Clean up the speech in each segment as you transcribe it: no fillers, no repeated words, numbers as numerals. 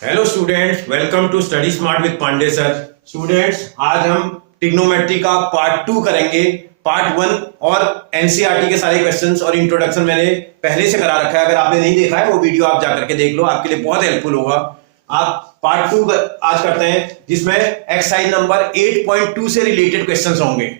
Hello students, welcome to study smart with Pandey sir. Students, आज हम trigonometry का part 2 करेंगे। पार्ट 1 और एनसीईआरटी के सारे क्वेश्चंस और इंट्रोडक्शन मैंने पहले से करा रखा है। अगर आपने नहीं देखा है वो वीडियो आप जाकर के देख लो, आपके लिए बहुत हेल्पफुल होगा। आप पार्ट 2 आज करते हैं, जिसमें एक्सरसाइज नंबर 8.2 से रिलेटेड क्वेश्चंस होंगे।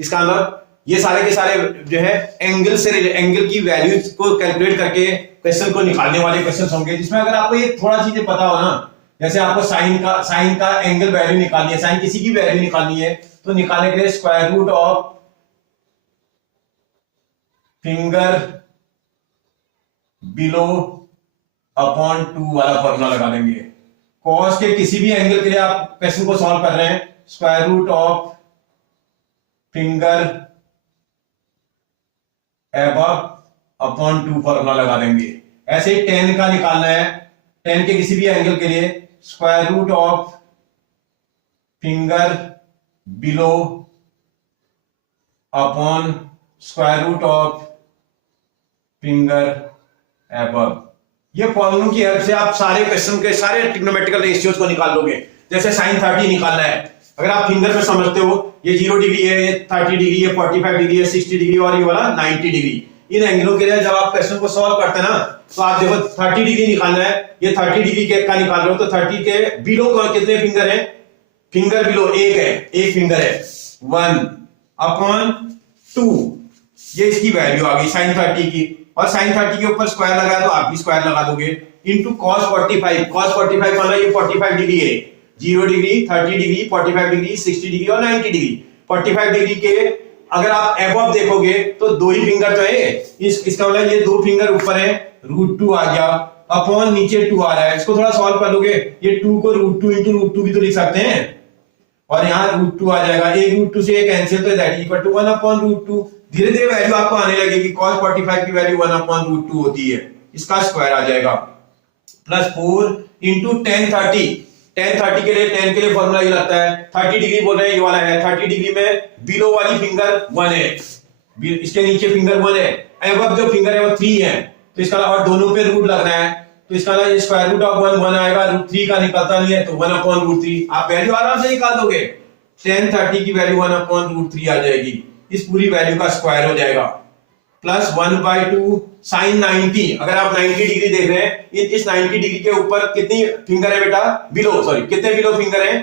इसका मतलब ये सारे के सारे जो है एंगल की वैल्यूज को कैलकुलेट करके क्वेश्चन को निकालने वाले क्वेश्चंस होंगे, जिसमें अगर आपको ये थोड़ा चीजें पता हो ना, जैसे आपको साइन का एंगल वैल्यू निकालनी है, साइन किसी की वैल्यू निकालनी है, तो निकालने के लिए square root of finger below upon 2 वाला फॉर्मूला लगा देंगे। कॉस के किसी भी एंगल के लिए आप क्वेश्चन को सॉल्व कर रहे हैं, square root of finger above upon 2 formula लगा देंगे। ऐसे ही tan का निकालना है, tan के किसी भी एंगल के लिए square root of finger below upon square root of finger above. ये फॉर्मूलों की हेल्प से आप सारे क्वेश्चन के सारे ट्रिग्नोमेट्रिकल रेशियोज को निकाल लोगे। जैसे sin 30 निकालना है, अगर आप फिंगर में समझते हो, ये 0 डिग्री है, ये 30 डिग्री है, 45 डिग्री है, 60 डिग्री और ये वाला 90 डिग्री। इन एंगलों के लिए जब आप क्वेश्चन को सॉल्व करते हैं ना, तो आप देखो 30 डिग्री निकालना है, ये 30 डिग्री का निकाल रहे हो, तो 30 के बिलो कितने फिंगर हैं? फिंगर बिलो एक है, एक फिंगर है, 1 अपॉन 2। ये इसकी वैल्यू आ गई sin 30 की, और sin 30 के ऊपर स्क्वायर लगाया तो आप भी स्क्वायर लगा दोगे, इंटू cos 45। cos 45 माना ये 45 डिग्री है, 0 डिग्री, 30 डिग्री, 45 डिग्री, 60 डिग्री और 90 डिग्री। 45 डिग्री के अगर आप एबव देखोगे तो दो ही फिंगर तो है, इसका मतलब ये दो फिंगर ऊपर है, √2 आ गया, अपॉन नीचे 2 आ रहा है। इसको थोड़ा सॉल्व कर लोगे, ये 2 को √2 इंटू √2 भी तो लिख सकते हैं, और यहाँ √2 आ जाएगा, एक √2 से एक कैंसिल, तो that is equal to 1 upon √2। धीरे धीरे वैल्यू आपको आने लगेगी, cos 45 की वैल्यू 1 अपॉन √2 होती है, इसका स्क्वायर आ जाएगा, प्लस 4 इंटू tan 30 के लिए, tan के लिए फॉर्मूला ये लगता है, 30 डिग्री बोल रहे हैं, ये वाला है 30 डिग्री में बिलो वाली फिंगर 1 है, इसके नीचे फिंगर 1 है, एबव जो फिंगर है वो 3 है, तो इसका और दोनों पे रूट लगना है, तो इसका ना ये स्क्वायर रूट ऑफ 1 आएगा, √3 का निकलता नहीं है, तो 1 अपॉन √3 आप वैल्यू आराम से निकाल दोगे। tan 30 की वैल्यू 1 अपॉन √3 आ जाएगी, इस पूरी वैल्यू का स्क्वायर हो जाएगा, प्लस 1/2 sin 90। अगर आप 90 डिग्री देख रहे हैं, इस 90 डिग्री के ऊपर कितनी फिंगर है बेटा? बिलो, सॉरी, कितने बिलो फिंगर हैं?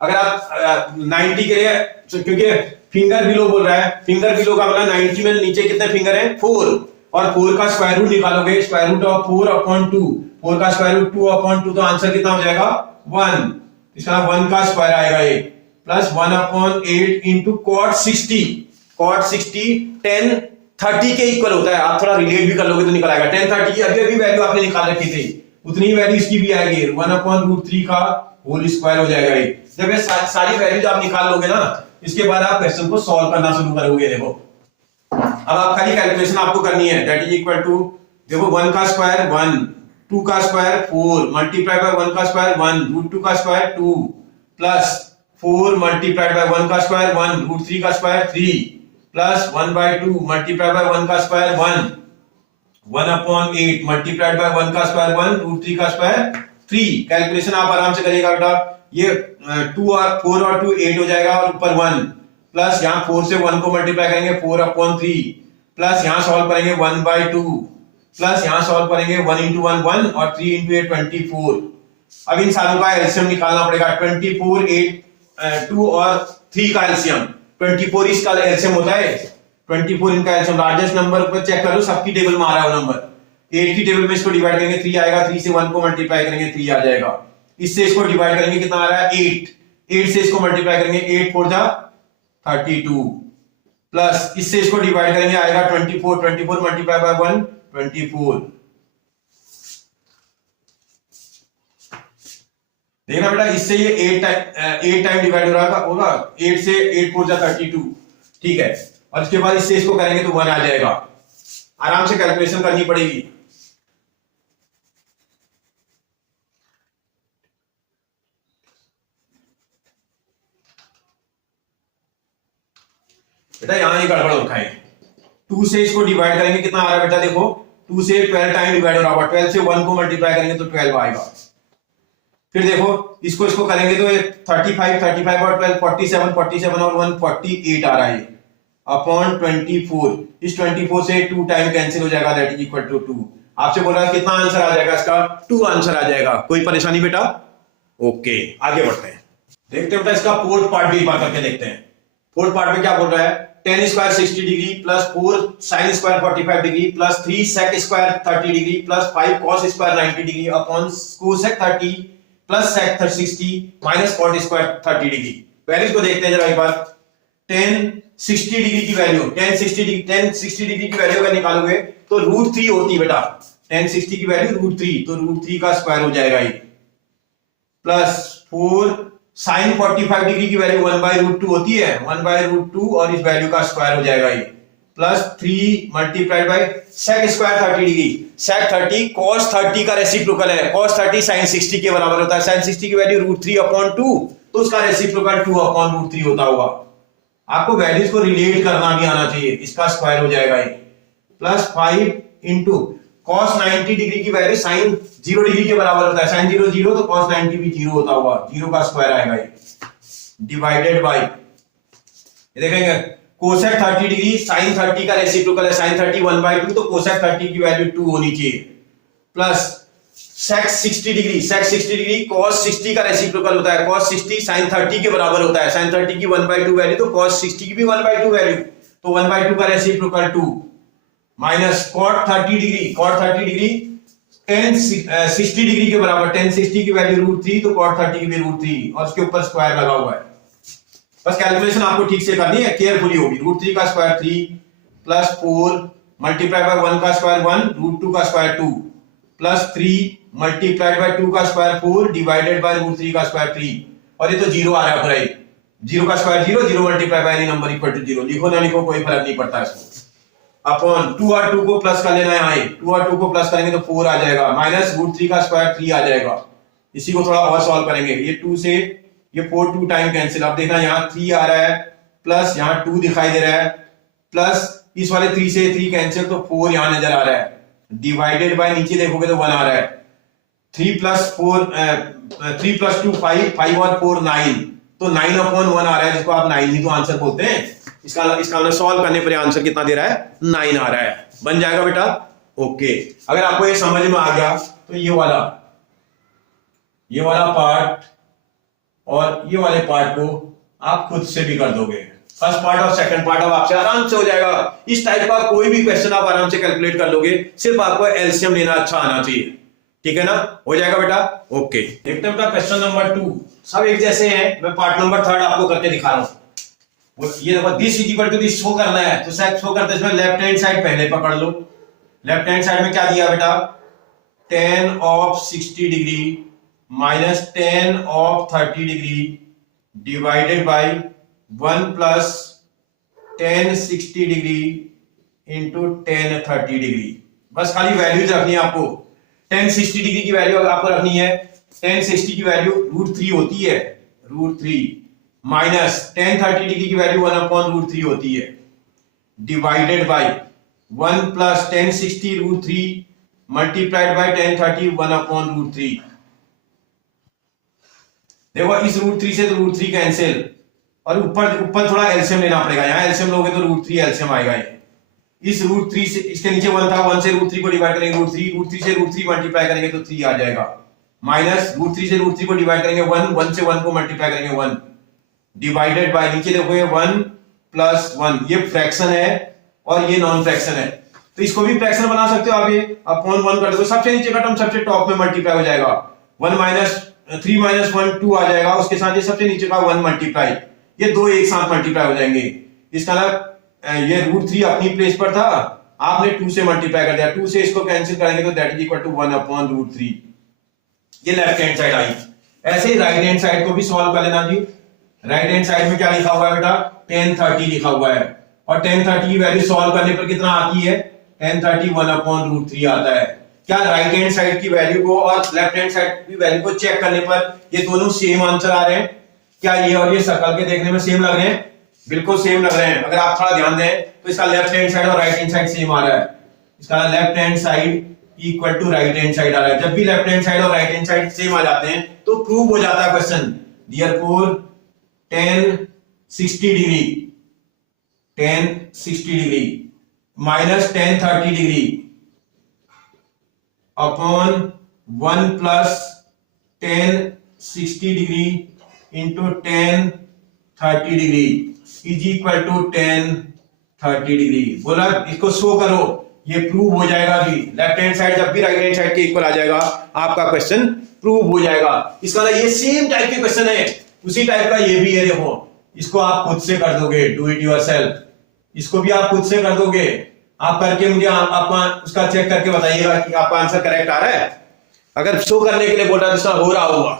अगर आप 90 के लिए, क्योंकि फिंगर बिलो बोल रहा है, फिंगर बिलो का मतलब 90 में नीचे कितने फिंगर हैं? 4, और 4 का स्क्वायर रूट निकालोगे, स्क्वायर रूट ऑफ 4 अपॉन 2, 4 का स्क्वायर रूट 2 अपॉन 2, तो आंसर कितना हो जाएगा? 1। इसका 1 का स्क्वायर आएगा ये, plus 1 upon 8 into cot 60। cot 60 tan 30 के इक्वल होता है, आप थोड़ा रिलेट भी कर लोगे तो निकल आएगा। tan 30 की अभी वैल्यू आपने निकाल रखी थी, उतनी वैल्यू इसकी भी आएगी, 1 अपॉन √3 का होल स्क्वायर हो जाएगा ये। जब ये सारी वैल्यूज आप निकाल लोगे ना, इसके बाद आप क्वेश्चन को सॉल्व करना शुरू करोगे। देखो अब आप खाली कैलकुलेशन आपको करनी है, दैट इज इक्वल टू, देखो 1 का स्क्वायर 1, 2 का स्क्वायर 4, मल्टीप्लाई बाय 1 का स्क्वायर 1, √2 का स्क्वायर 2, प्लस 4 मल्टीप्लाइड बाय 1 का स्क्वायर 1, √3 का स्क्वायर 3, प्लस 1/2 मल्टीप्लाई बाय 1 का स्क्वायर 1, 1 अपॉन 8 मल्टीप्लाइड बाय 1 का स्क्वायर 1, √3 का स्क्वायर 3। कैलकुलेशन आप आराम से करिएगा बेटा, ये 2 और 4 और 2 8 हो जाएगा, और ऊपर 1, प्लस यहाँ 4 से 1 को मल्टीप्लाई करेंगे 4 अपॉन 3, प्लस यहाँ सॉल्व करेंगे 1/2, प्लस यहाँ सॉल्व करेंगे 1 इंटू 1 1 और 3 इंटू 8 24। अब इन सारों का एलसीएम निकालना पड़ेगा, 24 8 2 और 3 का एलसीएम, 24 इसका एलसीएम होता है, 24 इनका एलसीएम, लार्जेस्ट नंबर पर चेक कर लो, सबकी टेबल में आ रहा है वो नंबर, 8 की टेबल में इसको डिवाइड करेंगे 3 आएगा, 3 से 1 को मल्टीप्लाई करेंगे 3 आ जाएगा, इससे इसको डिवाइड करेंगे कितना आ रहा है 8, 8 से इसको मल्टीप्लाई करेंगे 8 4 जा 32, प्लस इससे इसको डिवाइड करेंगे आएगा 24, 24 मल्टीप्लाई बाय 1 24। देखना बेटा, इससे ये 8 टाइम डिवाइड हो रहा होगा, 8 से 8 4 जा 32, ठीक है, और इसके बाद इससे इसको करेंगे तो 1 आ जाएगा। आराम से कैलकुलेशन करनी पड़ेगी। बेटा यहां ये गड़बड़ होता है, 2 से इसको डिवाइड करेंगे कितना आ रहा है बेटा? देखो 2 से 12 टाइम डिवाइड हो रहा होगा, 12 से 1 को मल्टीप्लाई करेंगे तो 12 आएगा, फिर देखो इसको इसको करेंगे तो ये 35 35 और 12 47 47 और 1 48 आ रहा है अपॉन 24। इस 24 से 2 टाइम कैंसिल हो जाएगा, दैट इज इक्वल टू 2। आपसे बोल रहा है कितना आंसर आ जाएगा इसका, 2 आंसर आ जाएगा। कोई परेशानी बेटा? ओके आगे बढ़ते हैं, देखते हैं बेटा इसका फोर्थ पार्ट भी बात करके देखते हैं। फोर्थ पार्ट में क्या बोल रहा है, tan square 60 degree plus 4 sin square 45 degree plus 3 sec square 30 degree plus 5 cos square 90 degree upon cosec 30 plus sec 60 minus cot square 30 degree. Values को देखते हैं जरा एक बार। tan 60 डिग्री की वैल्यू, tan 60 डिग्री की वैल्यू अगर निकालोगे तो √3 होती है बेटा। tan 60 की वैल्यू √3, तो √3 का स्क्वायर हो जाएगा ये, प्लस 4 sin 45 डिग्री की वैल्यू 1/√2 होती है, 1/√2 और इस वैल्यू का स्क्वायर हो जाएगा ये, plus 3 multiplied bye sec square 30 degree. sec 30 cos 30 का रेसिप्रोकल है, cos 30 sin 60 के बराबर होता है। sin 60 की वैल्यू √3 अपॉन 2, तो उसका रेसिप्रोकल 2 अपॉन √3 होता होगा। आपको वैल्यूज को रिलेट करना भी आना चाहिए, इसका स्क्वायर हो जाएगा ये, प्लस 5 इंटू cos 90 डिग्री की वैल्यू sin 0 डिग्री के बराबर होता है, sin 0 0 तो cos 90 भी 0 होता होगा, 0 का स्क्वायर आएगा ये, डिवाइडेड बाय ये देखेंगे cosec 30 डिग्री sin 30 का रेसिप्रोकल है, sin 30 1/2 तो cosec 30 की वैल्यू 2 होनी चाहिए, प्लस sec 60 डिग्री cos 60 का रेसिप्रोकल होता है, cos 60 sin 30 के बराबर होता है, sin 30 की 1/2 वैल्यू तो cos 60 की भी 1/2 वैल्यू, तो 1/2 का reciprocal 2 minus cot 30 degree tan 60 degree के बराबर, tan 60 की वैल्यू √3 तो cot 30 की भी √3 और उसके ऊपर स्क्वायर लगा हुआ है। बस कैलकुलेशन आपको ठीक से करनी है, केयरफुली होगी। √3 का स्क्वायर 3 प्लस 4 मल्टीप्लाई बाय 1 का स्क्वायर 1 √2 का स्क्वायर 2 प्लस 3 मल्टीप्लाइड बाय 2 का स्क्वायर 4 डिवाइडेड बाय √3 का स्क्वायर 3, और ये तो 0 आ रहा है, 0 का square 0, 0 multiply by any number equal to 0। लिखो ना लिखो कोई फर्क नहीं पड़ता इसको, अपॉन 2 और 2 को प्लस कर लेना है, यहाँ 2 और 2 को प्लस करेंगे तो 4 आ जाएगा, माइनस √3 का स्क्वायर 3 आ जाएगा। इसी को थोड़ा और सॉल्व करेंगे, ये 2 से ये 4 2 टाइम कैंसिल। अब देखना यहाँ 3 आ रहा है, प्लस यहाँ 2 दिखाई दे रहा है, प्लस इस वाले 3 से 3 कैंसिल तो 4 यहाँ नजर आ रहा है, डिवाइडेड बाय नीचे देखोगे तो 1 आ रहा है। 3 प्लस 2 5, 5 और 4 9, तो 9 अपॉन 1 आ रहा है, जिसको आप 9 ही तो आंसर बोलते हैं। इसका आंसर करने पर आंसर कितना दे रहा है, 9 आ रहा है। बन जाएगा बेटा, ओके। अगर आपको ये समझ में आ गया तो ये वाला पार्ट और ये वाले पार्ट को आप खुद से भी कर दोगे। फर्स्ट पार्ट और सेकंड पार्ट अब आपसे आराम से हो जाएगा। इस टाइप का कोई भी क्वेश्चन आप आराम से कैलकुलेट कर लोगे, सिर्फ आपको एलसीएम लेना अच्छा आना चाहिए, ठीक है ना? हो जाएगा बेटा, ओके। देखते हैं बेटा क्वेश्चन नंबर 2, सब एक जैसे हैं, मैं पार्ट नंबर 3 आपको करके दिखा रहा हूं। ये देखो this is equal to this show करना है, तो शायद शो करते इसमें लेफ्ट हैंड साइड पहले पकड़ लो। लेफ्ट हैंड साइड में क्या दिया बेटा, tan of 60 degree minus tan of 30 degree divided by 1 plus tan 60 degree into tan 30 degree. बस खाली वैल्यूज रखनी है आपको। tan 60 डिग्री की वैल्यू आपको रखनी है, tan 60 की वैल्यू √3 होती है, √3 माइनस tan 30 डिग्री की वैल्यू 1 अपॉन √3 होती है, divided by 1 plus tan 60 √3 multiplied bye tan 30 1 upon √3। देखो इस √3 से तो √3 कैंसिल, और ऊपर थोड़ा एलसीएम लेना पड़ेगा। यहाँ एलसीएम लोगे तो √3 एलसीएम आएगा। इस √3 से, इसके नीचे 1 था, 1 से √3 को डिवाइड करेंगे √3 से √3 मल्टीप्लाई करेंगे तो 3 आ जाएगा, माइनस √3 से √3 को डिवाइड करेंगे 1 से 1 को मल्टीप्लाई करेंगे 1 डिवाइडेड बाय नीचे देखोगे 1 प्लस 1, ये फ्रैक्शन है और ये नॉन फ्रैक्शन है, तो इसको भी फ्रैक्शन बना सकते हो आप। ये अपॉन 1 कर दो, सबसे नीचे का टर्म सबसे टॉप में मल्टीप्लाई हो जाएगा, 3 माइनस 1 2 आ जाएगा, उसके साथ ये सबसे नीचे का 1 मल्टीप्लाई, ये दो एक साथ मल्टीप्लाई हो जाएंगे। इसका मतलब ये √3 अपनी प्लेस पर था, आपने 2 से मल्टीप्लाई कर दिया, 2 से इसको कैंसिल करेंगे तो that is equal to 1 upon √3। ये लेफ्ट हैंड साइड आई। ऐसे ही राइट हैंड साइड को भी सॉल्व कर लेना जी। राइट हैंड साइड में क्या लिखा हुआ है बेटा, tan 30 लिखा हुआ है, और tan 30 की वैल्यू सॉल्व करने पर कितना आती है, tan 30 1 अपॉन √3 आता है। क्या राइट हैंड साइड की वैल्यू को और लेफ्ट हैंड साइड की वैल्यू को चेक करने पर ये दोनों सेम आंसर आ रहे हैं? क्या ये और ये सर्कल के देखने में सेम लग रहे हैं? बिल्कुल सेम लग रहे हैं। अगर आप थोड़ा ध्यान दें तो इसका लेफ्ट हैंड साइड और राइट हैंड साइड सेम आ रहा है। इसका left hand side equal to right hand side आ रहा है। जब भी लेफ्ट हैंड साइड और राइट हैंड साइड सेम आ जाते हैं तो प्रूव हो जाता है question. Therefore tan 60 degree minus tan 30 degree upon 1 plus tan 60 degree into tan 30 degree is equal to tan 30 degree. बोला इसको शो करो, ये प्रूव हो जाएगा जी। लेफ्ट हैंड साइड जब भी राइट हैंड साइड के इक्वल आ जाएगा आपका क्वेश्चन प्रूव हो जाएगा। इसका ना ये सेम टाइप के क्वेश्चन है, उसी टाइप का ये भी है। देखो इसको आप खुद से कर दोगे, डू इट योरसेल्फ। इसको भी आप खुद से कर दोगे, आप करके मुझे आप उसका चेक करके बताइएगा कि आपका आंसर करेक्ट आ रहा है। अगर शो करने के लिए बोल रहा है तो हो रहा होगा,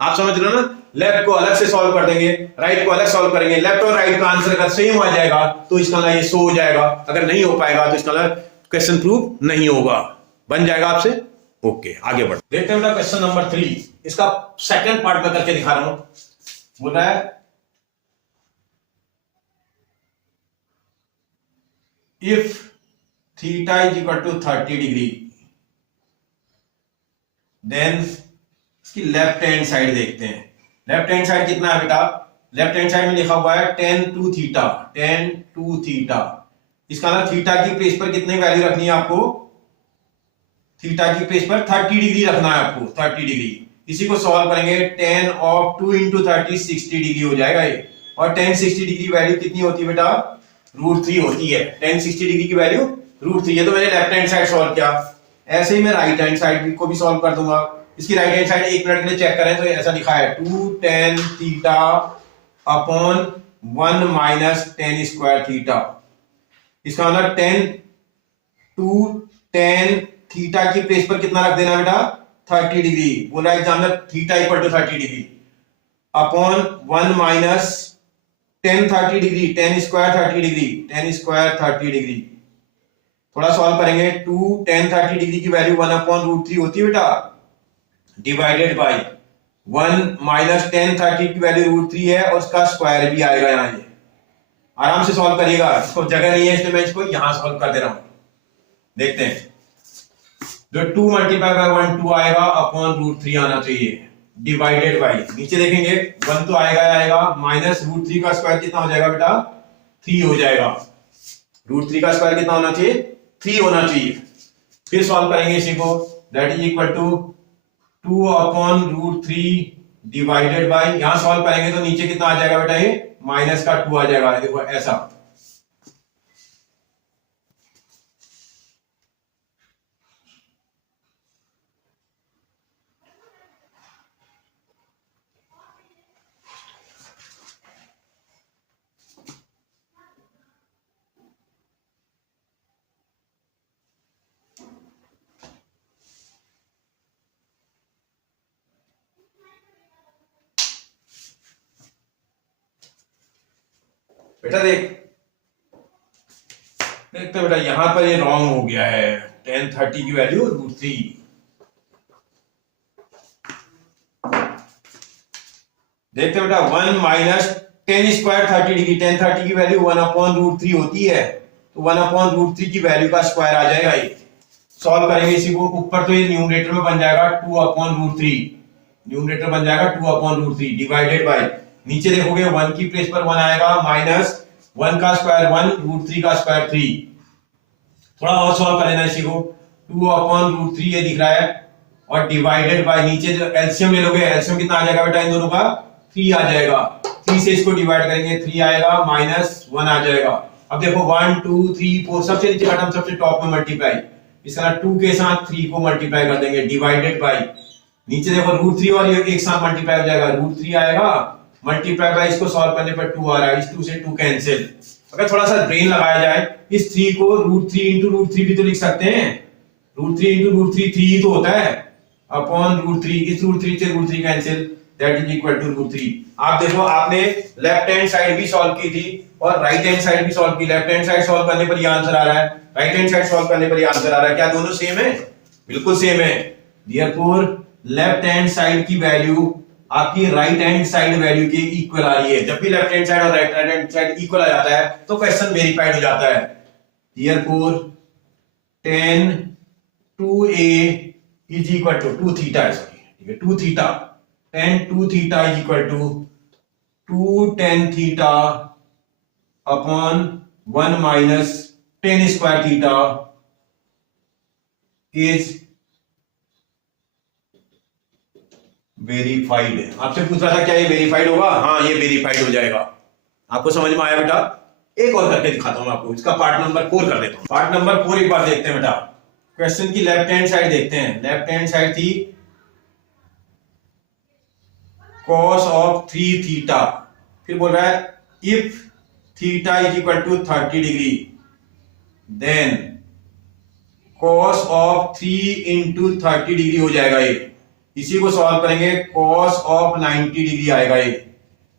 आप समझ रहे हो ना। लेफ्ट को अलग से सॉल्व कर देंगे, राइट को अलग सॉल्व करेंगे। लेफ्ट और राइट का आंसर अगर सेम आ जाएगा तो इसका ना ये शो हो जाएगा, अगर नहीं हो पाएगा तो इसका क्वेश्चन प्रूव नहीं होगा। बन जाएगा आपसे। ओके आगे बढ़ देखते हैं क्वेश्चन नंबर 3। इसका सेकंड पार्ट में करके दिखा रहा हूं। बोल रहा है if theta is equal to 30 degree then इसकी लेफ्ट हैंड साइड देखते हैं। लेफ्ट हैंड साइड कितना है बेटा? लेफ्ट हैंड साइड में लिखा हुआ है tan टू थीटा। इसका ना थीटा की प्लेस पर कितनी वैल्यू रखनी है आपको? थीटा की प्लेस पर 30 डिग्री रखना है आपको, 30 डिग्री। इसी को सॉल्व करेंगे, tan ऑफ 2 इंटू 30 60 डिग्री हो जाएगा ये। और tan 60 डिग्री वैल्यू कितनी होती है बेटा? √3 होती है। tan 60 डिग्री की वैल्यू √3 है। तो मैंने लेफ्ट हैंड साइड सॉल्व किया, ऐसे ही मैं राइट हैंड साइड को भी सॉल्व कर दूंगा। इसकी राइट हैंड साइड 1 मिनट के लिए चेक करें तो ऐसा लिखा है 2 tan theta upon 1 minus tan square theta. इसका मतलब 2 tan थीटा की प्लेस पर कितना रख देना बेटा? 30 डिग्री। बोला examiner theta equal to 30 degree upon 1 minus tan 30 degree, tan square 30 degree. थोड़ा सॉल्व करेंगे, 2 tan 30 डिग्री की वैल्यू 1 अपॉन √3 होती है बेटा, डिवाइडेड बाय 1 माइनस tan 30 की वैल्यू √3 है और उसका स्क्वायर भी आएगा यहाँ। ये आराम से सॉल्व करिएगा, इसको जगह नहीं है इसलिए मैं इसको यहां सॉल्व कर दे रहा हूं। देखते हैं, जो 2 मल्टीप्लाई बाय 1 2 आएगा अपॉन √3 आना चाहिए, डिवाइडेड बाय नीचे देखेंगे 1 तो आएगा माइनस √3 का स्क्वायर कितना हो जाएगा बेटा? 3 हो जाएगा। √3 का स्क्वायर कितना होना चाहिए? 3 होना चाहिए। फिर सॉल्व करेंगे इसी को, that is equal to 2 upon √3 divided by, यहां सॉल्व करेंगे तो नीचे कितना आ जाएगा बेटा? ये माइनस का 2 आ जाएगा। देखो ऐसा, बेटा देखते बेटा यहां पर ये रॉन्ग हो गया है। tan 30 की वैल्यू √3। देखते बेटा 1 minus tan square 30 degree, tan 30 की वैल्यू 1 अपॉन √3 होती है, तो 1 अपॉन √3 की वैल्यू का स्क्वायर आ जाएगा। ये सॉल्व करेंगे इसी को, ऊपर तो ये न्यूमरेटर में बन जाएगा 2 अपॉन √3, न्यूमरेटर बन जाएगा 2 अपॉन √3 डिवाइडेड बाय, नीचे देखोगे 1 की प्लेस पर 1 आएगा, माइनस 1 का स्क्वायर 1, √3 का स्क्वायर 3। थोड़ा और सॉल्व कर लेना इसी को, 2 अपॉन √3 ये दिख रहा है और डिवाइडेड बाय, नीचे जो एलसीएम ले लोगे, एलसीएम कितना आ जाएगा बेटा इन दोनों का? 3 आ जाएगा। 3 से इसको डिवाइड करेंगे, 3 आएगा, माइनस 1 आ जाएगा। अब देखो 1 2 3 4 सबसे नीचे का टर्म सबसे टॉप में मल्टीप्लाई, इसका 2 के साथ 3 को मल्टीप्लाई कर देंगे, डिवाइडेड बाय, नीचे देखो √3 और ये एक साथ मल्टीप्लाई हो जाएगा, √3 आएगा, मल्टीप्लाई बाय, इसको सॉल्व करने पर 2 आ रहा है, इस 2 से 2 कैंसिल। अगर थोड़ा सा ब्रेन लगाया जाए, इस 3 को √3 इंटू √3 भी तो लिख सकते हैं। √3 इंटू √3 3 ही तो होता है, अपॉन √3, इस √3 से √3 cancel, that is equal to √3। आप देखो आपने लेफ्ट हैंड साइड भी सॉल्व की थी और राइट हैंड साइड भी सॉल्व की। लेफ्ट हैंड साइड सॉल्व करने पर ये आंसर आ रहा है, राइट हैंड साइड सॉल्व करने पर ये आंसर आ रहा है। क्या दोनों सेम है? बिल्कुल सेम है। देयरफॉर लेफ्ट हैंड साइड की वैल्यू आपकी राइट हैंड साइड वैल्यू के इक्वल आ रही है। जब भी लेफ्ट हैंड साइड और राइट हैंड साइड इक्वल आ जाता है तो क्वेश्चन वेरीफाइड हो जाता है। Therefore tan 2a is equal to 2 theta है, सॉरी ठीक है 2 theta, tan 2 theta is equal to 2 tan theta upon 1 minus tan square theta is verified है। आपसे पूछ रहा था क्या ये वेरीफाइड होगा? हाँ ये वेरीफाइड हो जाएगा। आपको समझ में आया बेटा? एक और करके दिखाता हूं आपको, इसका पार्ट नंबर 4 कर देता हूं। पार्ट नंबर 4 एक बार देखते हैं बेटा। क्वेश्चन की लेफ्ट हैंड साइड देखते हैं। लेफ्ट हैंड साइड थी cos ऑफ 3 थीटा, फिर बोल रहा है if theta is equal to 30 degree then cos of 3 into 30 degree हो जाएगा ये। इसी को सॉल्व करेंगे, cos ऑफ 90 डिग्री आएगा ये।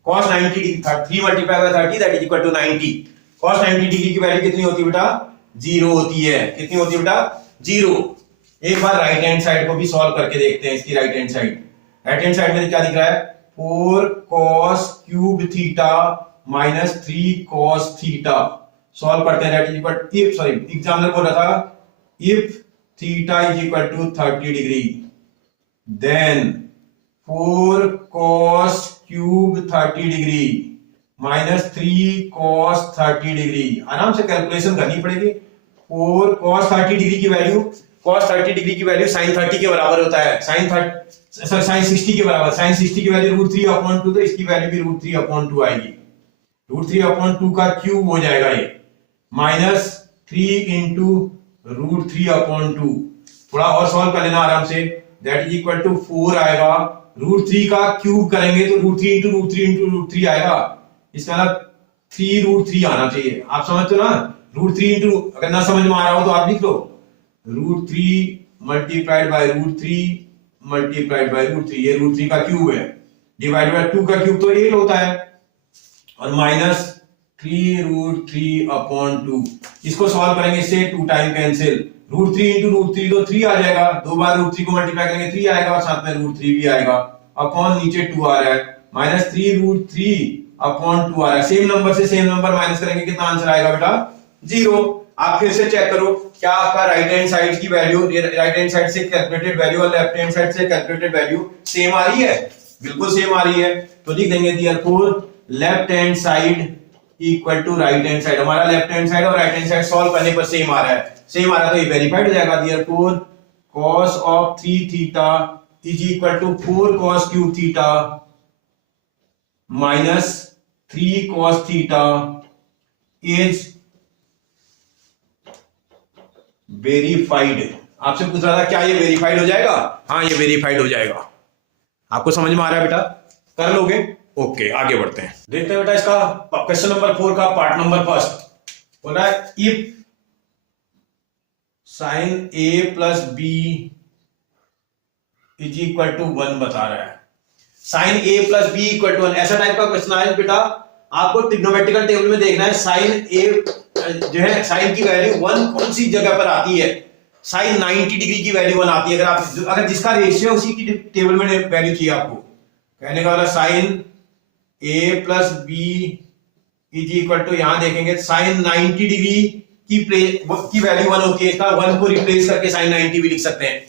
cos 90 degree 3 multiply by 30 that is equal to 90। cos 90 degree की वैल्यू कितनी होती है बेटा? 0 होती है। कितनी होती है बेटा? 0। एक बार राइट हैंड साइड को भी सॉल्व करके देखते हैं। इसकी right hand side, right hand side में क्या दिख रहा है? 4 cos cube theta minus 3 cos theta. Solve करते हैं, that is equal to, sorry example बोल रहा था if theta is equal to 30 degree then 4 cos cube 30 degree minus 3 cos 30 degree. आराम से कैलकुलेशन करनी पड़ेगी। 4 cos 30 डिग्री की वैल्यू, cos 30 डिग्री की वैल्यू sin 30 के बराबर होता है। sin 60 के बराबर। sin 60 की वैल्यू √3/2, तो इसकी वैल्यू भी √3/2 आएगी। √3/2 का क्यूब हो जाएगा ये, माइनस 3 इंटू √3/2। थोड़ा और सॉल्व कर लेना आराम से, दैट इज इक्वल टू 4 आएगा। √3 का क्यूब करेंगे तो √3 इंटू √3 आएगा। इसका मतलब 3√3 आना चाहिए। आप समझते हो ना? √3 इंटू, अगर ना समझ में आ रहा हो तो आप लिख लो √3 मल्टीप्लाइड बाय √3 मल्टीप्लाइड बाय √3। ये √3 का क्यूब है, डिवाइड बाय 2 का क्यूब तो 8 होता है, और माइनस 3√3/2। इसको सॉल्व करेंगे इससे 2 टाइम कैंसिल। √3 इंटू √3 तो 3 आ जाएगा। 2 बार √3 को मल्टीप्लाई करेंगे 3 आएगा, और साथ में √3 भी आएगा। अपॉन नीचे 2 आ रहा है, माइनस 3√3/2 आ रहा है। सेम नंबर से सेम नंबर माइनस करेंगे, कितना आंसर आएगा बेटा? 0। आप फिर से चेक करो, क्या आपका राइट हैंड साइड की वैल्यू, राइट हैंड साइड से कैलकुलेटेड वैल्यू और लेफ्ट हैंड साइड से कैलकुलेटेड वैल्यू सेम आ रही है? बिल्कुल सेम आ रही है। तो लिख देंगे therefore left hand side equal to right hand side. हमारा लेफ्ट हैंड साइड और राइट हैंड साइड सॉल्व करने पर सेम आ रहा है। सेम आ रहा है तो ये वेरीफाइड हो जाएगा। Therefore cos of 3 theta is equal to 4 cos cube theta minus 3 cos theta is verified. आपसे पूछ रहा था क्या ये वेरीफाइड हो जाएगा? हाँ ये वेरीफाइड हो जाएगा। आपको समझ में आ रहा है बेटा? कर लोगे? ओके आगे बढ़ते हैं। देखते हैं बेटा इसका क्वेश्चन नंबर 4 का पार्ट नंबर फर्स्ट। बोला है if sin a plus b is equal to 1 बता रहा है। sin a plus b equal to 1, ऐसा टाइप का क्वेश्चन आया बेटा। आपको ट्रिग्नोमेट्रिकल टेबल में देखना है sin a जो है sin की वैल्यू 1 कौन सी जगह पर आती है? sin 90 डिग्री की वैल्यू 1 आती है। अगर जिसका रेशियो उसी की टेबल में वैल्यू चाहिए आपको। कहने का वाला sin a plus b is equal to, यहां देखेंगे sin 90 डिग्री की वैल्यू 1 होती है। इसका 1 को रिप्लेस करके sin 90 भी लिख सकते हैं।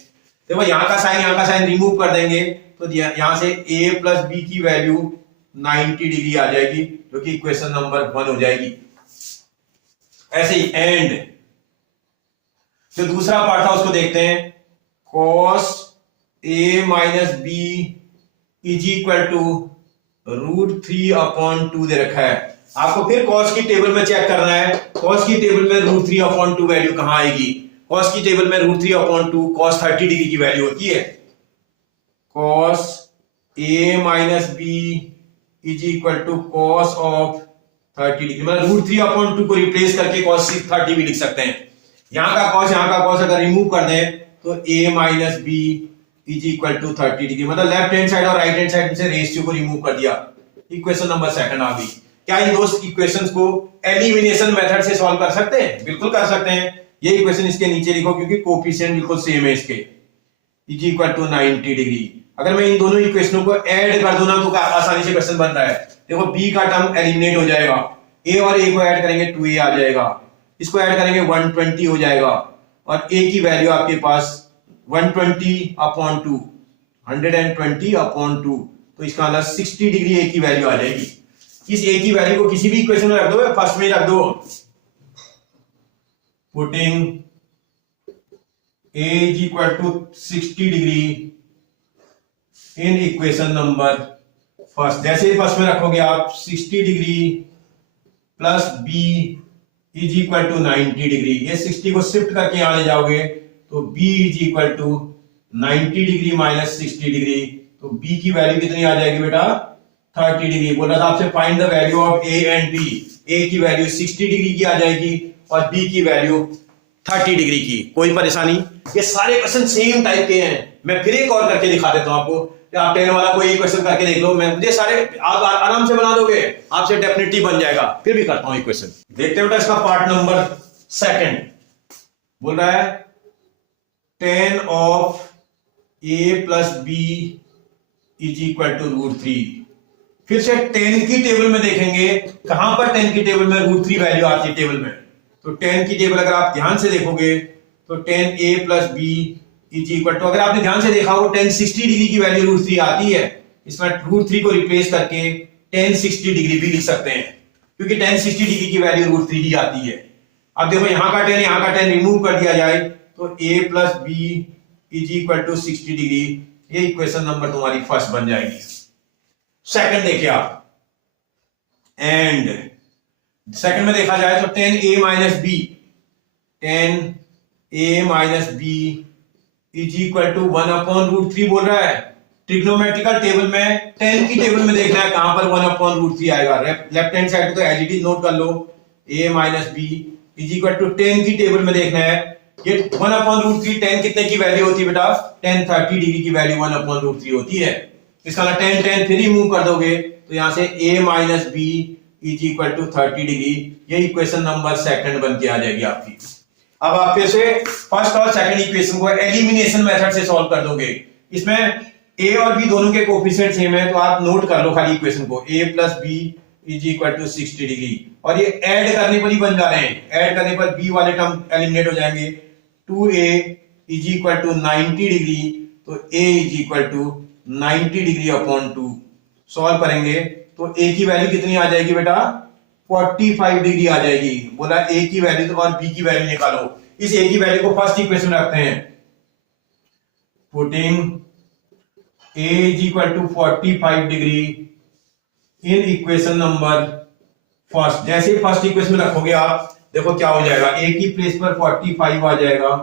देखो यहाँ का साइन रिमूव कर देंगे तो यहां से a प्लस b की वैल्यू 90 डिग्री आ जाएगी, जो कि इक्वेशन नंबर 1 हो जाएगी। ऐसे ही एंड जो दूसरा पार्ट था उसको देखते हैं। cos a minus b is equal to √3/2 दे रखा है। आपको फिर cos की टेबल में चेक करना है। cos की टेबल में √3/2 वैल्यू कहां आएगी? cos की टेबल में √3/2 cos 30 डिग्री की वैल्यू होती है। cos a minus b is equal to cos of 30 degree, मतलब √3/2 को रिप्लेस करके cos 30 भी लिख सकते हैं। यहां का cos अगर रिमूव कर दें तो a minus b is equal to 30 degree, मतलब लेफ्ट हैंड साइड और राइट हैंड साइड से रेशियो को रिमूव कर दिया। इक्वेशन नंबर 2 आ गई। क्या इन दो इक्वेशंस को एलिमिनेशन मेथड से सॉल्व कर सकते हैं? बिल्कुल कर सकते हैं। ये इक्वेशन इसके नीचे लिखो क्योंकि कोफिशिएंट बिल्कुल सेम है इसके। Is equal to 90 degree. अगर मैं इन दोनों इक्वेशनों को ऐड कर दूं ना तो आसानी से क्वेश्चन बन रहा है। देखो b का टर्म एलिमिनेट हो जाएगा, a और a को ऐड करेंगे 2a आ जाएगा, इसको ऐड करेंगे 120 हो जाएगा, और a की वैल्यू आपके पास 120/2, 120/2, तो इसका आंसर 60 डिग्री ए की वैल्यू आ जाएगी। इस ए की वैल्यू को किसी भी इक्वेशन में रख दो, फर्स्ट में रख दो। Putting A is equal to 60 degree in equation number first. जैसे ही फर्स्ट में रखोगे आप 60 degree plus B is equal to 90 degree, ये 60 को शिफ्ट करके यहां ले जाओगे तो b is equal to 90 degree minus 60 degree, तो b की वैल्यू कितनी आ जाएगी बेटा 30 डिग्री। बोल रहा था आपसे find the value of a and b, a की वैल्यू 60 डिग्री की आ जाएगी और b की वैल्यू 30 डिग्री की। कोई परेशानी? ये सारे क्वेश्चन सेम टाइप के हैं। मैं फिर एक और करके दिखा देता हूं आपको, आप 10 वाला कोई एक क्वेश्चन करके देख लो, मैं मुझे सारे आप आराम से बना दोगे, आपसे डेफिनेटली बन जाएगा। फिर भी करता हूं एक क्वेश्चन, देखते हो बेटा इसका पार्ट नंबर सेकंड। बोल रहा है 10 of a plus B is equal to √3। फिर से 10 की टेबल में देखेंगे, कहां पर 10 की टेबल में √3 वैल्यू आती है टेबल में, तो 10 की टेबल अगर आप ध्यान से देखोगे तो 10a plus B is equal to, अगर आपने ध्यान से देखा हो 10 60 डिग्री की वैल्यू √3 आती है, इसमें √3 को रिप्लेस करके 10 60 डिग्री भी लिख सकते हैं, क्योंकि 10 60 डिग्री की वैल्यू √3 ही आती है। अब देखो यहां का 10 यहां का 10 रिमूव कर दिया जाए तो a plus B is equal to 60 degree, ये इक्वेशन नंबर तुम्हारी फर्स्ट बन जाएगी। सेकंड देखिए आप, एंड सेकंड में देखा जाए तो 10a minus B, 10a minus B is equal to 1/√3 बोल रहा है। ट्रिग्नोमेट्रिकल टेबल में 10 की टेबल में देखना है कहां पर 1/√3 आएगा। लेफ्ट हैंड साइड तो एज इट इज नोट कर लो, a minus B is equal to 10 की टेबल में देखना है ये 1/√3। 10 कितने की वैल्यू होती है बेटा 10 30 डिग्री की वैल्यू 1/√3 होती है। इसका 10 10 फिर रिमूव कर दोगे तो यहां से a minus B is equal to 30 degree, ये इक्वेशन नंबर सेकंड बन के आ जाएगी आपकी। अब आप फिर से फर्स्ट और सेकंड इक्वेशन को एलिमिनेशन मेथड से सॉल्व कर दोगे। इसमें a और b दोनों के कोफिशिएंट सेम है, तो आप नोट कर लो खाली इक्वेशन को, a plus B is equal to 60 degree, और ये ऐड करने पर ही बन जा रहे हैं। ऐड करने पर b वाले टर्म एलिमिनेट हो जाएंगे। 2a is equal to 90 degree, तो a is equal to 90 degree upon 2। Solve करेंगे तो a की वैल्यू कितनी आ जाएगी बेटा 45 डिग्री आ जाएगी। बोला a की वैल्यू और b की वैल्यू निकालो। इस a की वैल्यू को फर्स्ट इक्वेशन रखते हैं, putting a is equal to 45 degree in equation number first. जैसे ही फर्स्ट इक्वेशन में रखोगे आप, देखो क्या हो जाएगा, a की प्लेस पर 45 आ जाएगा,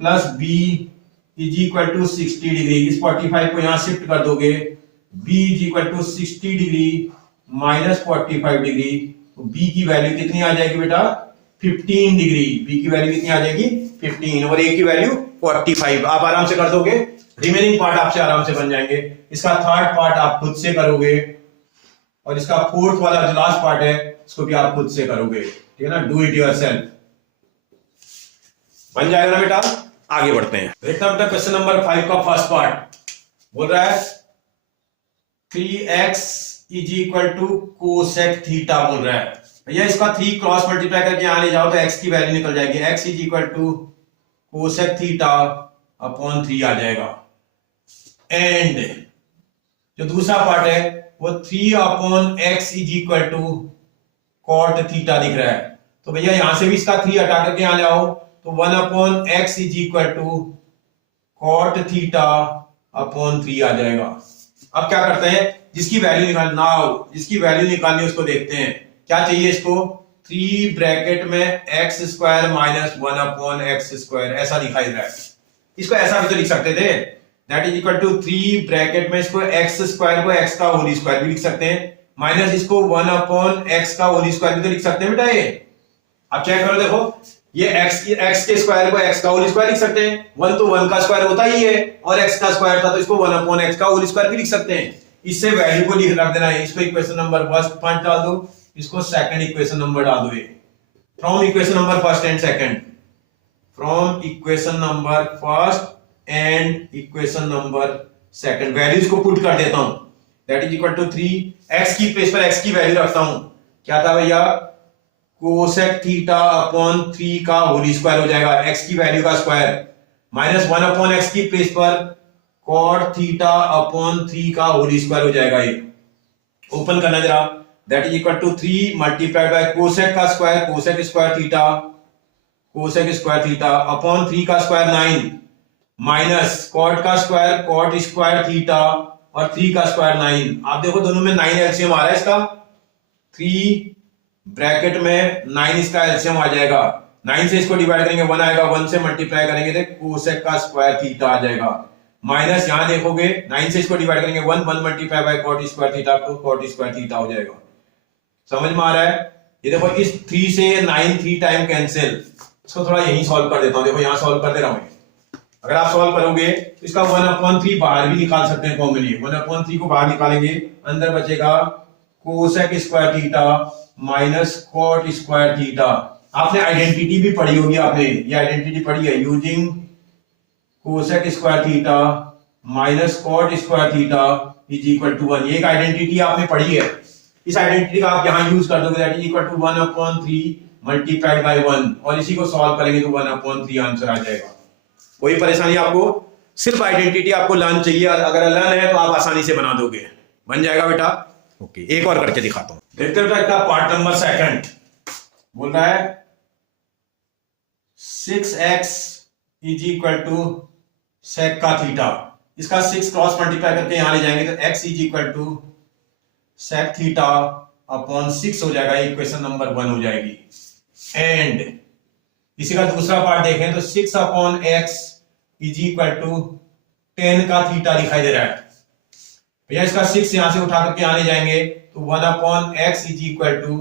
plus b is equal to 60 degree. इस 45 को यहां शिफ्ट कर दोगे, b is equal to 60 degree minus 45 degree, तो b की वैल्यू कितनी आ जाएगी बेटा 15 डिग्री। b की वैल्यू कितनी आ जाएगी 15, और a की वैल्यू 45। आप आराम से कर दोगे, रिमेनिंग पार्ट आपसे आराम से बन जाएंगे। इसका थर्ड पार्ट आप खुद से करोगे, और इसका फोर्थ वाला जो लास्ट पार्ट है इसको भी आप खुद से करोगे, ठीक है ना, डू इट योरसेल्फ। बन जाएगा ना बेटा। आगे बढ़ते हैं, देखते हैं बेटा क्वेश्चन नंबर 5 का फर्स्ट पार्ट। बोल रहा है 3x is equal to cosec theta. बोल रहा है भैया इसका 3 क्रॉस मल्टीप्लाई करके यहां ले जाओ तो x की वैल्यू निकल जाएगी, x is equal to cosec theta upon 3 आ जाएगा। एंड जो दूसरा पार्ट है वो 3 upon x is equal to cot theta दिख रहा है, तो भैया यहां से भी इसका 3 हटा करके यहां ले आओ तो 1 upon x is equal to cot theta upon 3 आ जाएगा। अब क्या करते हैं, जिसकी वैल्यू निकालना हो, जिसकी वैल्यू निकालनी है उसको देखते हैं। क्या चाहिए इसको, 3 ब्रैकेट में x square minus 1 upon x square, ऐसा दिखाई दे रहा है। इसको ऐसा भी तो लिख सकते थे, that is equal to 3 bracket में इसको x स्क्वायर को x का होल स्क्वायर भी लिख सकते हैं, माइनस इसको 1 अपॉन x का होल स्क्वायर भी तो लिख सकते हैं बेटा। ये अब चेक करो, देखो ये x के स्क्वायर को x का होल स्क्वायर लिख सकते हैं, 1 तो 1 का स्क्वायर होता ही है, और x का स्क्वायर था तो इसको 1 अपॉन x का होल स्क्वायर भी लिख सकते हैं। इससे वैल्यू को लिख रख देना है, इसको इक्वेशन नंबर फर्स्ट पार्ट डाल दो, इसको सेकंड इक्वेशन नंबर डाल दो। From equation number first and second, from equation number first and equation number second, values को पुट कर देता हूं, that is equal to 3 x की प्लेस पर x की वैल्यू रखता हूं। क्या था भैया, कोसेक थीटा अपॉन 3 का होल स्क्वायर हो जाएगा, x की वैल्यू का स्क्वायर, माइनस 1 अपॉन एक्स की प्लेस पर कॉट थीटा अपॉन 3 का होल स्क्वायर हो जाएगा। ये ओपन करना जरा, that is equal to 3 multiplied by cosec का square, cosec square theta, cosec square theta upon 3 का स्क्वायर 9 माइनस कॉट का स्क्वायर, कॉट स्क्वायर थीटा और 3 का स्क्वायर 9। आप देखो दोनों में 9 एलसीएम आ रहा है इसका, 3 ब्रैकेट में 9 इसका एलसीएम आ जाएगा। 9 से इसको डिवाइड करेंगे 1 आएगा, 1 से मल्टीप्लाई करेंगे तो कोसेक का स्क्वायर थीटा आ जाएगा। माइनस यहां देखोगे 9 से इसको डिवाइड करेंगे 1 multiply by cot square theta को कॉट स्क्वायर थीटा हो जाएगा। समझ में आ रहा है? ये देखो इस 3 से 9 3 टाइम कैंसिल। इसको थोड़ा यहीं सॉल्व कर देता हूं, देखो यहां सॉल्व कर दे रहा हूं। अगर आप सॉल्व करोगे तो इसका 1/3 बाहर भी निकाल सकते हैं कॉमनली। 1/3 को बाहर निकालेंगे, अंदर बचेगा cosec square theta minus cot square theta. आपने आइडेंटिटी भी पढ़ी होगी, आपने ये आइडेंटिटी पढ़ी है, using cosec square theta minus cot square theta is equal to 1। ये एक आइडेंटिटी आपने पढ़ी है, इस आइडेंटिटी का आप यहां यूज कर दोगे, that is equal to 1/3 multiplied by 1 और इसी को सॉल्व करेंगे तो 1/3 आंसर आ जाएगा। कोई परेशानी आपको, सिर्फ आइडेंटिटी आपको लर्न चाहिए, अगर लर्न है तो आप आसानी से बना दोगे, बन जाएगा बेटा। ओके, एक और करके दिखाता हूं। देखते बेटा इसका पार्ट नंबर 2 बोल रहा है 6x इज इक्वल टू सेक का थीटा। इसका 6 क्रॉस मल्टीप्लाई करके यहां ले जाएंगे तो x is equal to sec theta upon 6 हो जाएगा, इक्वेशन नंबर 1 हो जाएगी। एंड इसी का दूसरा पार्ट देखें तो 6 upon x is equal to 10 का थीटा दिखाई दे रहा है भैया। इसका 6 यहां से उठा करके आने जाएंगे तो 1/x is equal to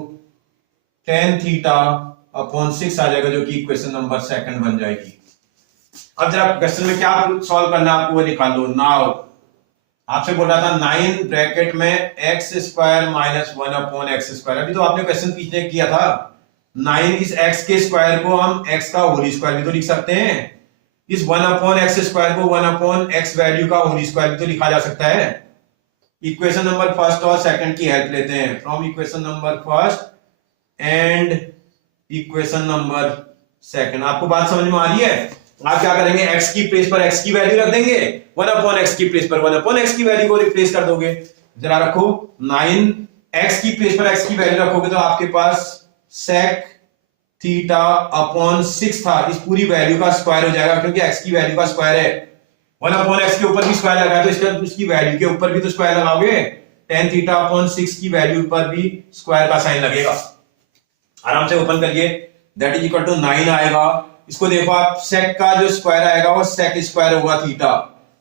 10 theta upon 6 आ जाएगा, जो कि इक्वेशन नंबर 2 बन जाएगी। अब जरा क्वेश्चन में क्या सॉल्व करना है आपको वो निकाल लो। नाउ आपसे बोल रहा था 9 ब्रैकेट में x square minus 1/x square. अभी तो आपने क्वेश्चन पीछे किया था, 9 इस x के स्क्वायर को हम x का होल स्क्वायर भी तो लिख सकते हैं। इस 1/x स्क्वायर को 1/x वैल्यू का होल स्क्वायर भी तो लिखा जा सकता है। इक्वेशन नंबर 1 और 2 की हेल्प लेते हैं। From equation number 1 and equation number 2। आपको बात समझ में आ रही है? आप क्या करेंगे, x की प्लेस पर x की वैल्यू रख देंगे, 1/x की प्लेस पर 1/x की वैल्यू को रिप्लेस कर दोगे। जरा रखो 9 x की प्लेस पर x की वैल्यू रखोगे तो आपके पास सेक थीटा अपॉन 6 था, इस पूरी वैल्यू का स्क्वायर हो जाएगा, क्योंकि x की वैल्यू का स्क्वायर है। 1/x के ऊपर भी स्क्वायर लगाया तो इसका उसकी वैल्यू के ऊपर भी तो स्क्वायर लगाओगे। tan थीटा अपॉन 6 की वैल्यू पर भी स्क्वायर का साइन लगेगा। आराम से ओपन करिए, दैट इज इक्वल टू 9 आएगा। इसको देखो आप, सेक का जो स्क्वायर आएगा वो सेक स्क्वायर होगा थीटा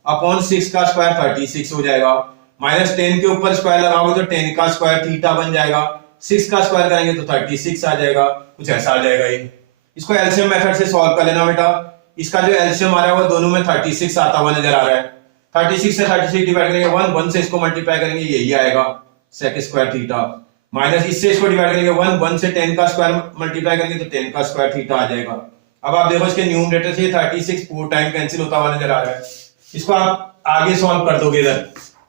अपॉन 6 का स्क्वायर 36 हो जाएगा। माइनस 10 के ऊपर स्क्वायर लगाओगे तो 10 का स्क्वायर थीटा बन जाएगा। 6 का स्क्वायर करेंगे तो 36 आ जाएगा, कुछ ऐसा आ जाएगा ये। इसको एलसीएम मेथड से सॉल्व कर लेना बेटा। इसका जो एलसीएम आ रहा है वो दोनों में 36 आता हुआ नजर आ रहा है। 36 से 36 डिवाइड करेंगे 1 से इसको मल्टीप्लाई करेंगे यही आएगा सेक स्क्वायर थीटा। माइनस इससे इसको डिवाइड करेंगे 1 से 10 का स्क्वायर मल्टीप्लाई करेंगे तो 10 का स्क्वायर थीटा आ जाएगा। अब आप देखो इसके न्यूमरेटर से 36 4 टाइम कैंसिल होता हुआ नजर आ रहा है। इसको आप आगे सॉल्व कर दोगे इधर,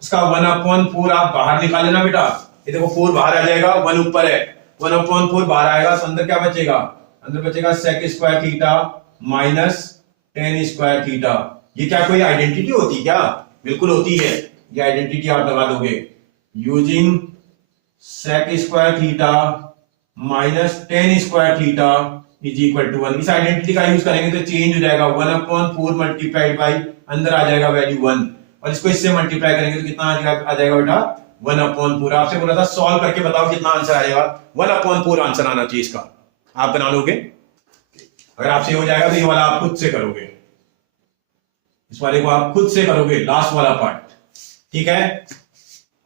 इसका 1/4 आप बाहर निकाल लेना बेटा। ये देखो 4 बाहर आ जाएगा, 1 ऊपर है, 1/4 बाहर आएगा तो अंदर क्या बचेगा, अंदर बचेगा sec square theta minus 10 square theta. ये क्या कोई आइडेंटिटी होती क्या? बिल्कुल होती है, ये आइडेंटिटी आप लगा दोगे। Using sec square theta minus 10 square theta is equal to 1। इस आइडेंटिटी का यूज करेंगे तो चेंज हो जाएगा, 1/4 मल्टीप्लाइड बाई अंदर आ जाएगा वैल्यू 1 और इसको इससे मल्टीप्लाई करेंगे तो कितना आ जाएगा बेटा 1/4। आपसे बोला था सॉल्व करके बताओ कितना आंसर आएगा, 1/4 आंसर आना चाहिए इसका। आप बना लोगे? अगर आपसे हो जाएगा तो ये वाला आप खुद से करोगे, इस वाले को आप खुद से करोगे, लास्ट वाला पार्ट। ठीक है,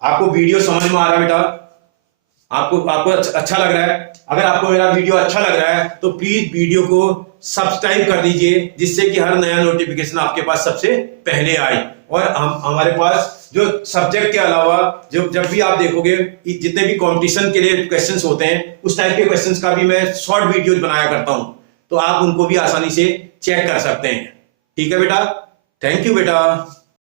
आपको वीडियो समझ में आ रहा है बेटा? आपको अच्छा लग रहा है? अगर आपको मेरा वीडियो अच्छा लग रहा है तो प्लीज वीडियो को सब्सक्राइब कर दीजिए, जिससे कि हर नया नोटिफिकेशन आपके पास सबसे पहले आए। और हमारे पास जो सब्जेक्ट के अलावा जब भी आप देखोगे जितने भी कंपटीशन के लिए क्वेश्चंस होते हैं, उस टाइप के क्वेश्चंस का भी मैं शॉर्ट वीडियो बनाया करता हूं, तो आप उनको भी आसानी से चेक कर सकते हैं। ठीक है बेटा, थैंक यू बेटा।